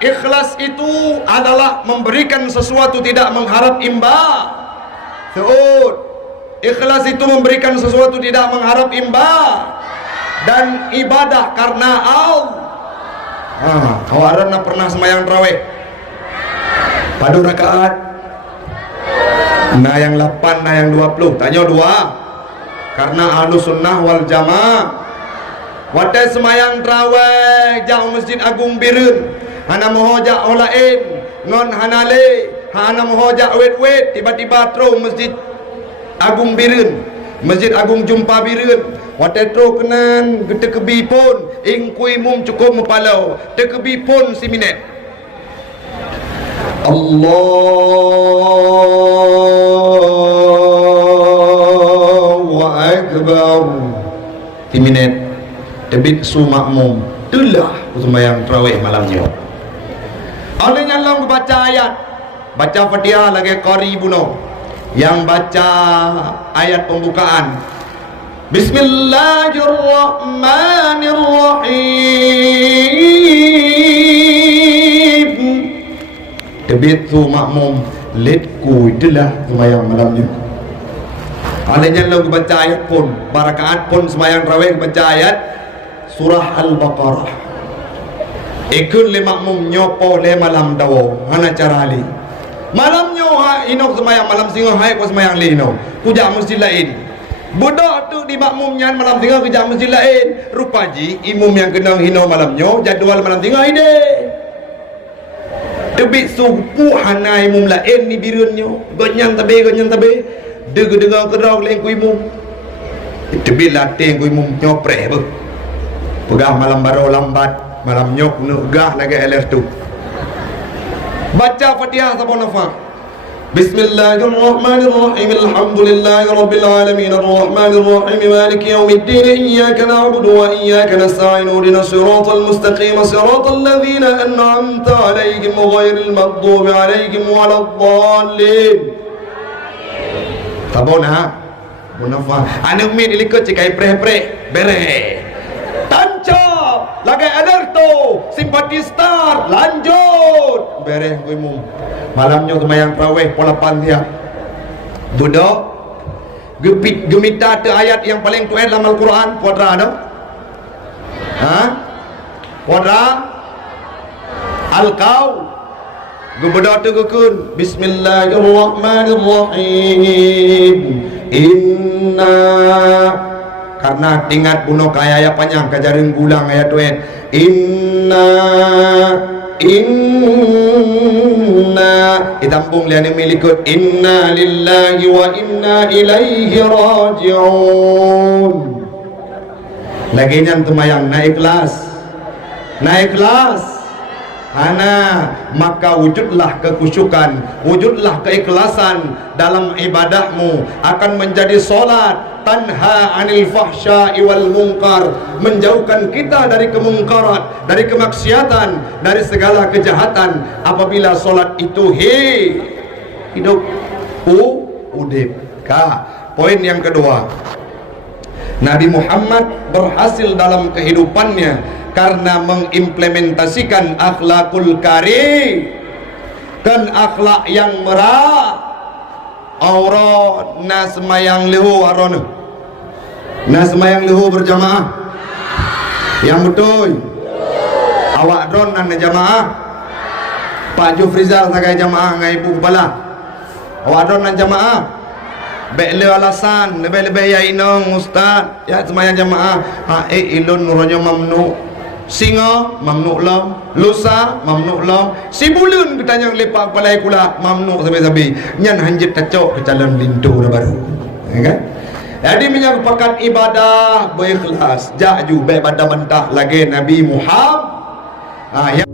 ikhlas itu adalah memberikan sesuatu tidak mengharap imbal. Ikhlas itu memberikan sesuatu tidak mengharap imbal dan ibadah karena Allah. Kawaran pernah sembahyang tarawih pada rakaat nah yang 8 nah yang 20 tanya dua karena ahlu sunnah wal jamaah wadah sembahyang tarawih jauh Masjid Agung Birun hana mohojak olain ngon hanale hana mohojak wet tiba-tiba terus Masjid Agung Birun Masjid Agung Jumpa Birun wadah terus kenan kebi pun ingkui mum cukup mepalau tekebi pun si minit Allahu Akbar si minit tebit su makmum itulah sembahyang tarawih malamnya. Olehnya Allah baca ayat baca Fatihah lagi qari buno yang baca ayat pembukaan Bismillahirrahmanirrahim tebit tu makmum letku itulah sembahyang malamnya. Olehnya Allah baca ayat pun barakaat pun sembahyang tarawih baca ayat surah Al-Baqarah ikut le makmum nyopo le malam dawo hana cara ali malam nyoha inok sembahyang malam singo hai ko sembahyang le ino kujak masjid lain budak tu di makmum nyan malam singo kujak masjid lain rupaji imum yang kenang hino malam nyo jadual malam singo ide tebik supu hana imum lain ni birun nyo gonyan tabe dega kerau le ku imum tebik latih ku imum nyopreh bu pegah malam baru lambat malam nyok nugah lagi aler tu baca Fatihah sabon nafa Bismillahirrahmanirrahim Alhamdulillahirabbil alamin arrahmanirrahim maliki yaumiddin iyyaka na'budu wa iyyaka nasta'in ihdinas siratal mustaqim siratal ladzina an'amta 'alaihim ghairil maghdubi 'alaihim waladdallin sabon ha munafa anu min ilikut cikai preh bere tancap lagi alerto simpati star lanjut bereh kuimu malamnya sembahyang tarawih pola pantia duduk gemita te ayat yang paling tuan dalam Al-Quran podra ada podra Al-Qaw gubeda tu gukun Bismillahirrahmanirrahim inna karena ingat bunuh kaya ayat panjang kajarin gulang ayat tuan inna itampung lian milikut inna lillahi wa inna ilaihi raji'un lagi nyan temayang naik kelas hana maka wujudlah kekusyukan wujudlah keikhlasan dalam ibadahmu akan menjadi solat tanha anil fahsya'i wal munkar menjauhkan kita dari kemungkaran dari kemaksiatan dari segala kejahatan apabila solat itu hidup udip poin yang kedua Nabi Muhammad berhasil dalam kehidupannya karena mengimplementasikan akhlakul karim dan akhlak yang merah aurat nasmayang lehu arona nasmayang lehu berjamaah yang betul awak drone nan jamaah Pak Jufrizal sakai jamaah ngai ibu kepala awak drone nan jamaah bele alasan lebih ya inong ustaz ya semayang jamaah ilun nuronyo mamnu singa mamnu lam lusa mamnu lam si bulan ketanya lepak palai kula mamnu sampai nyan hanjit tacok ke calon lintu dah baru kan jadi minyak pakat ibadah berikhlas jaju be pada mentah lagi Nabi Muhammad yang